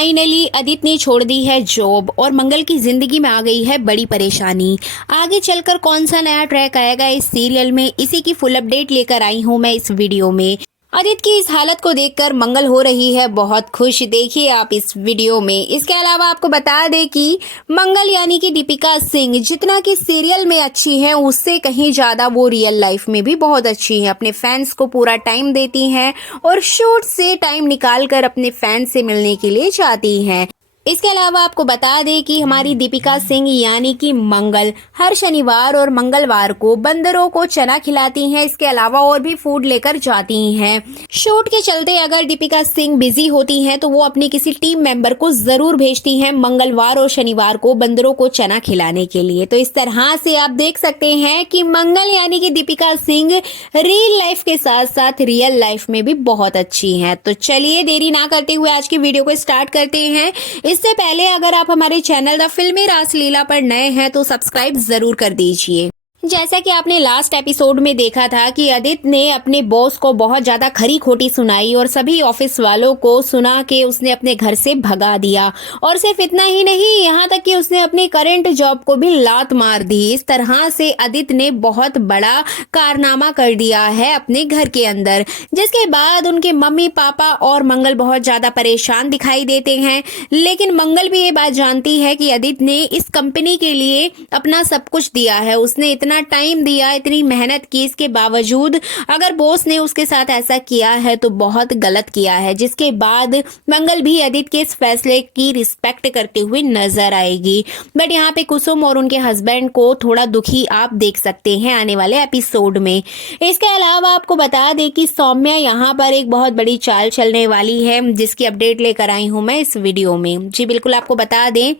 Finally Adit ने छोड़ दी है जॉब और मंगल की जिंदगी में आ गई है बड़ी परेशानी। आगे चलकर कौन सा नया ट्रैक आएगा इस सीरियल में, इसी की फुल अपडेट लेकर आई हूं मैं इस वीडियो में। अदित की इस हालत को देखकर मंगल हो रही है बहुत खुश, देखिए आप इस वीडियो में। इसके अलावा आपको बता दें कि मंगल यानी कि दीपिका सिंह जितना कि सीरियल में अच्छी हैं उससे कहीं ज़्यादा वो रियल लाइफ में भी बहुत अच्छी हैं। अपने फैंस को पूरा टाइम देती हैं और शूट से टाइम निकाल कर अपने फैंस से मिलने के लिए जाती हैं। इसके अलावा आपको बता दें कि हमारी दीपिका सिंह यानी कि मंगल हर शनिवार और मंगलवार को बंदरों को चना खिलाती हैं। इसके अलावा और भी फूड लेकर जाती हैं। शूट के चलते अगर दीपिका सिंह बिजी होती हैं तो वो अपनी किसी टीम मेंबर को जरूर भेजती हैं मंगलवार और शनिवार को बंदरों को चना खिलाने के लिए। तो इस तरह से आप देख सकते हैं कि मंगल यानी कि दीपिका सिंह रियल लाइफ के साथ साथ रियल लाइफ में भी बहुत अच्छी हैं। तो चलिए देरी ना करते हुए आज की वीडियो को स्टार्ट करते हैं। इससे पहले अगर आप हमारे चैनल द फिल्मी रासलीला पर नए हैं तो सब्सक्राइब जरूर कर दीजिए। जैसा कि आपने लास्ट एपिसोड में देखा था कि अदित ने अपने बॉस को बहुत ज्यादा खरी खोटी सुनाई और सभी ऑफिस वालों को सुना के उसने अपने घर से भगा दिया। और सिर्फ इतना ही नहीं, यहाँ तक कि उसने अपनी करंट जॉब को भी लात मार दी। इस तरह से अदित ने बहुत बड़ा कारनामा कर दिया है अपने घर के अंदर, जिसके बाद उनके मम्मी पापा और मंगल बहुत ज्यादा परेशान दिखाई देते हैं। लेकिन मंगल भी ये बात जानती है कि अदित ने इस कंपनी के लिए अपना सब कुछ दिया है, उसने इतना टाइम दिया, इतनी मेहनत की, इसके बावजूद अगर बॉस ने उसके साथ ऐसा किया है तो बहुत गलत किया है। जिसके बाद मंगल भी अदित के इस फैसले की रिस्पेक्ट करते हुए नजर आएगी। बट यहाँ पे कुसुम और उनके हस्बैंड को थोड़ा दुखी आप देख सकते हैं आने वाले एपिसोड में। इसके अलावा आपको बता दें कि सौम्या यहाँ पर एक बहुत बड़ी चाल चलने वाली है, जिसकी अपडेट लेकर आई हूँ मैं इस वीडियो में। जी बिल्कुल, आपको बता दें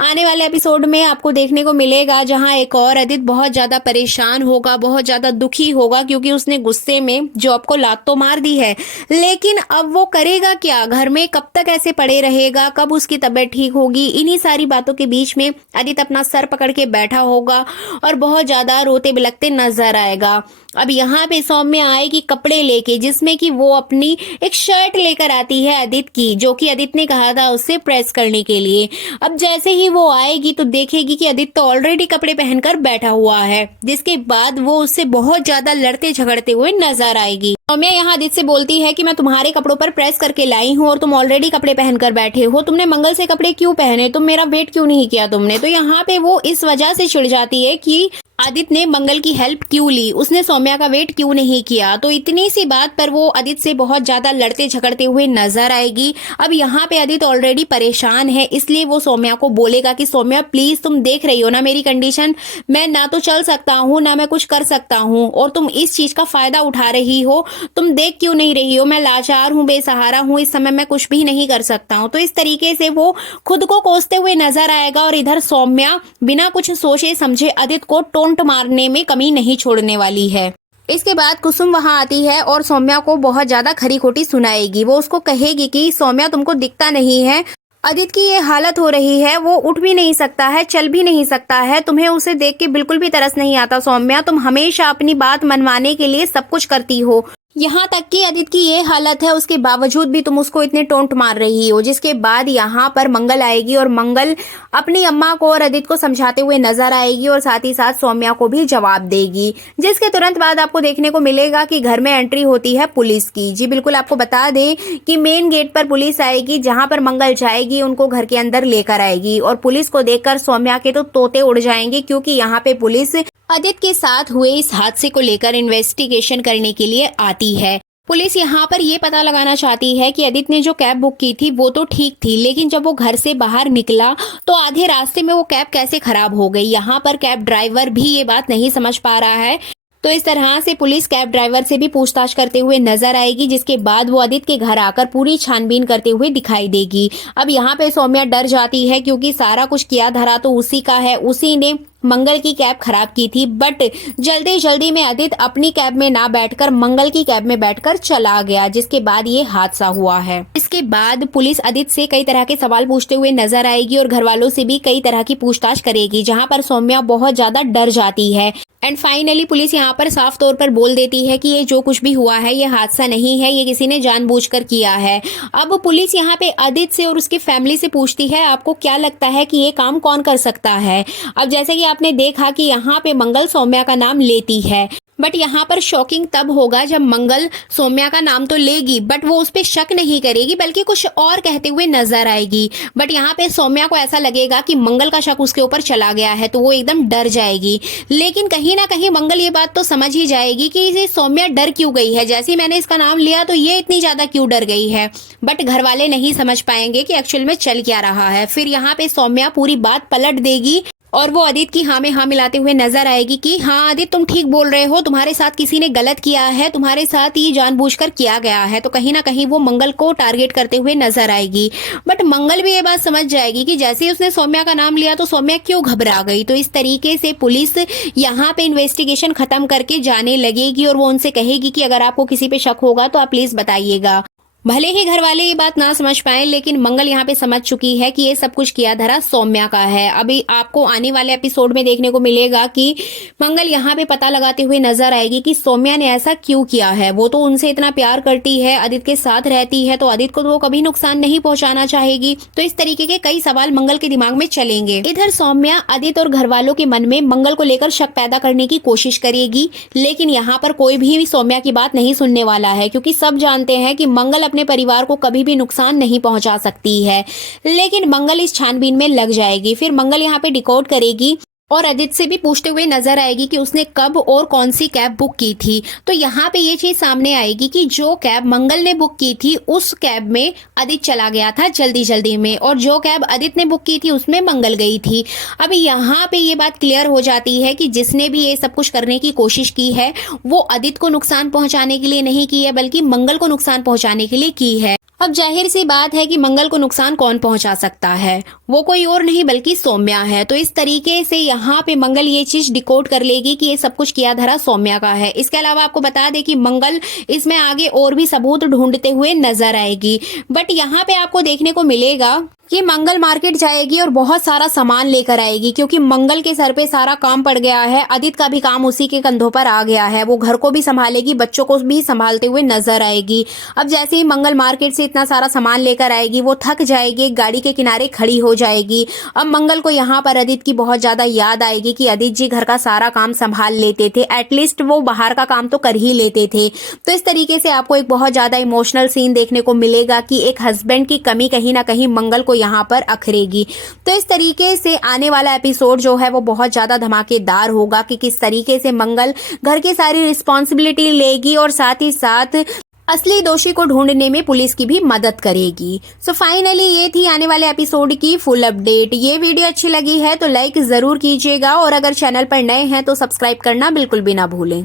आने वाले एपिसोड में आपको देखने को मिलेगा जहाँ एक और अदित बहुत ज्यादा परेशान होगा, बहुत ज्यादा दुखी होगा, क्योंकि उसने गुस्से में जॉब को लात तो मार दी है। लेकिन अब वो करेगा क्या, घर में कब तक ऐसे पड़े रहेगा, कब उसकी तबीयत ठीक होगी। इन्हीं सारी बातों के बीच में अदित अपना सर पकड़ के बैठा होगा और बहुत ज्यादा रोते बिलखते नजर आएगा। अब यहाँ पे सौम्या आएगी कपड़े लेके, जिसमें कि वो अपनी एक शर्ट लेकर आती है अदित की, जो कि अदित ने कहा था उससे प्रेस करने के लिए। अब जैसे ही वो आएगी तो देखेगी कि अदित तो ऑलरेडी कपड़े पहनकर बैठा हुआ है, जिसके बाद वो उससे बहुत ज्यादा लड़ते झगड़ते हुए नजर आएगी। सौम्या यहाँ अदित से बोलती है कि मैं तुम्हारे कपड़ों पर प्रेस करके लाई हूँ और तुम ऑलरेडी कपड़े पहनकर बैठे हो, तुमने मंगल से कपड़े क्यों पहने, तुम मेरा वेट क्यों नहीं किया तुमने। तो यहाँ पे वो इस वजह से चिढ़ जाती है कि अदित ने मंगल की हेल्प क्यों ली, उसने सौम्या का वेट क्यों नहीं किया। तो इतनी सी बात पर वो अदित से बहुत ज्यादा लड़ते झगड़ते हुए नजर आएगी। अब यहाँ पे अदित ऑलरेडी परेशान है, इसलिए वो सौम्या को बोलेगा कि सौम्या प्लीज, तुम देख रही हो ना मेरी कंडीशन, मैं ना तो चल सकता हूँ ना मैं कुछ कर सकता हूँ, और तुम इस चीज का फायदा उठा रही हो, तुम देख क्यों नहीं रही हो, मैं लाचार हूँ, बेसहारा हूँ, इस समय मैं कुछ भी नहीं कर सकता हूँ। तो इस तरीके से वो खुद को कोसते हुए नजर आएगा और इधर सौम्या बिना कुछ सोचे समझे अदित को टोंट मारने में कमी नहीं छोड़ने वाली है। इसके बाद कुसुम वहां आती है और सौम्या को बहुत ज्यादा खरी खोटी सुनाएगी। वो उसको कहेगी कि सौम्या तुमको दिखता नहीं है, अदित की ये हालत हो रही है, वो उठ भी नहीं सकता है, चल भी नहीं सकता है, तुम्हें उसे देख के बिल्कुल भी तरस नहीं आता सौम्या, तुम हमेशा अपनी बात मनवाने के लिए सब कुछ करती हो, यहाँ तक कि अदित की ये हालत है उसके बावजूद भी तुम उसको इतने टोंट मार रही हो। जिसके बाद यहाँ पर मंगल आएगी और मंगल अपनी अम्मा को और अदित को समझाते हुए नजर आएगी और साथ ही साथ सौम्या को भी जवाब देगी। जिसके तुरंत बाद आपको देखने को मिलेगा कि घर में एंट्री होती है पुलिस की। जी बिल्कुल, आपको बता दें कि मेन गेट पर पुलिस आएगी, जहाँ पर मंगल जाएगी उनको घर के अंदर लेकर आएगी। और पुलिस को देखकर सौम्या के तो तोते उड़ जाएंगे, क्योंकि यहाँ पे पुलिस अदित के साथ हुए इस हादसे को लेकर इन्वेस्टिगेशन करने के लिए आती है। पुलिस यहाँ पर ये पता लगाना चाहती है कि अदित ने जो कैब बुक की थी वो तो ठीक थी, लेकिन जब वो घर से बाहर निकला तो आधे रास्ते में वो कैब कैसे खराब हो गई। यहाँ पर कैब ड्राइवर भी ये बात नहीं समझ पा रहा है। तो इस तरह से पुलिस कैब ड्राइवर से भी पूछताछ करते हुए नजर आएगी, जिसके बाद वो अदित के घर आकर पूरी छानबीन करते हुए दिखाई देगी। अब यहाँ पे सौम्या डर जाती है, क्योंकि सारा कुछ किया धरा तो उसी का है, उसी ने मंगल की कैब खराब की थी, बट जल्दी जल्दी में आदित्य अपनी कैब में ना बैठकर मंगल की कैब में बैठकर चला गया, जिसके बाद ये हादसा हुआ है। इसके बाद पुलिस आदित्य से कई तरह के सवाल पूछते हुए नजर आएगी और घर वालों से भी कई तरह की पूछताछ करेगी, जहां पर सौम्या बहुत ज्यादा डर जाती है। एंड फाइनली पुलिस यहाँ पर साफ तौर पर बोल देती है कि ये जो कुछ भी हुआ है ये हादसा नहीं है, ये किसी ने जानबूझकर किया है। अब पुलिस यहाँ पे आदित्य से और उसकी फैमिली से पूछती है, आपको क्या लगता है कि ये काम कौन कर सकता है। अब जैसे कि आपने देखा कि यहाँ पे मंगल सौम्या का नाम लेती है, बट यहाँ पर शॉकिंग तब होगा जब मंगल सौम्या का नाम तो लेगी, बट वो उस पर शक नहीं करेगी बल्कि कुछ और कहते हुए नजर आएगी। बट यहाँ पे सौम्या को ऐसा लगेगा कि मंगल का शक उसके ऊपर चला गया है, तो वो एकदम डर जाएगी। लेकिन कहीं ना कहीं मंगल ये बात तो समझ ही जाएगी कि इसे सौम्या डर क्यों गई है, जैसे ही मैंने इसका नाम लिया तो ये इतनी ज्यादा क्यों डर गई है। बट घर वाले नहीं समझ पाएंगे कि एक्चुअल में चल क्या रहा है। फिर यहाँ पे सौम्या पूरी बात पलट देगी और वो आदित्य की हाँ में हाँ मिलाते हुए नजर आएगी कि हाँ आदित्य, तुम ठीक बोल रहे हो, तुम्हारे साथ किसी ने गलत किया है, तुम्हारे साथ ये जानबूझकर किया गया है। तो कहीं ना कहीं वो मंगल को टारगेट करते हुए नजर आएगी। बट मंगल भी ये बात समझ जाएगी कि जैसे ही उसने सौम्या का नाम लिया तो सौम्या क्यों घबरा गई। तो इस तरीके से पुलिस यहाँ पे इन्वेस्टिगेशन खत्म करके जाने लगेगी और वो उनसे कहेगी कि अगर आपको किसी पे शक होगा तो आप प्लीज बताइएगा। भले ही घर वाले ये बात ना समझ पाए, लेकिन मंगल यहाँ पे समझ चुकी है कि ये सब कुछ किया धरा सौम्या का है। अभी आपको आने वाले एपिसोड में देखने को मिलेगा कि मंगल यहाँ पे पता लगाते हुए नजर आएगी कि सौम्या ने ऐसा क्यों किया है। वो तो उनसे इतना प्यार करती है, आदित्य के साथ रहती है, तो आदित्य को तो वो कभी नुकसान नहीं पहुंचाना चाहेगी। तो इस तरीके के कई सवाल मंगल के दिमाग में चलेंगे। इधर सौम्या आदित्य और घर वालों के मन में मंगल को लेकर शक पैदा करने की कोशिश करेगी, लेकिन यहाँ पर कोई भी सौम्या की बात नहीं सुनने वाला है, क्योंकि सब जानते हैं कि मंगल अपने परिवार को कभी भी नुकसान नहीं पहुंचा सकती है। लेकिन मंगल इस छानबीन में लग जाएगी। फिर मंगल यहाँ पे डिकोड करेगी और आदित्य से भी पूछते हुए नजर आएगी कि उसने कब और कौन सी कैब बुक की थी। तो यहाँ पे ये चीज सामने आएगी कि जो कैब मंगल ने बुक की थी उस कैब में आदित्य चला गया था जल्दी जल्दी में, और जो कैब आदित्य ने बुक की थी उसमें मंगल गई थी। अब यहाँ पे ये बात क्लियर हो जाती है कि जिसने भी ये सब कुछ करने की कोशिश की है वो आदित्य को नुकसान पहुंचाने के लिए नहीं की है, बल्कि मंगल को नुकसान पहुंचाने के लिए की है। अब जाहिर सी बात है कि मंगल को नुकसान कौन पहुंचा सकता है, वो कोई और नहीं बल्कि सौम्या है। तो इस तरीके से यहाँ पे मंगल ये चीज डिकोड कर लेगी कि ये सब कुछ किया धरा सौम्या का है। इसके अलावा आपको बता दें कि मंगल इसमें आगे और भी सबूत ढूंढते हुए नजर आएगी। बट यहाँ पे आपको देखने को मिलेगा कि मंगल मार्केट जाएगी और बहुत सारा सामान लेकर आएगी, क्योंकि मंगल के सर पे सारा काम पड़ गया है। आदित्य का भी काम उसी के कंधों पर आ गया है। वो घर को भी संभालेगी, बच्चों को भी संभालते हुए नजर आएगी। अब जैसे ही मंगल मार्केट से इतना सारा सामान लेकर आएगी, वो थक जाएगी, गाड़ी के किनारे खड़ी हो जाएगी। अब मंगल को यहाँ पर आदित्य की बहुत ज्यादा याद आएगी कि आदित्य जी घर का सारा काम संभाल लेते थे, एटलीस्ट वो बाहर का काम तो कर ही लेते थे। तो इस तरीके से आपको एक बहुत ज्यादा इमोशनल सीन देखने को मिलेगा कि एक हस्बैंड की कमी कहीं ना कहीं मंगल को यहाँ पर अखरेगी। तो इस तरीके से आने वाला एपिसोड जो है वो बहुत ज्यादा धमाकेदार होगा कि किस तरीके से मंगल घर की सारी रिस्पॉन्सिबिलिटी लेगी और साथ ही साथ असली दोषी को ढूंढने में पुलिस की भी मदद करेगी। सो फाइनली ये थी आने वाले एपिसोड की फुल अपडेट। ये वीडियो अच्छी लगी है तो लाइक जरूर कीजिएगा और अगर चैनल पर नए हैं तो सब्सक्राइब करना बिल्कुल भी ना भूलें।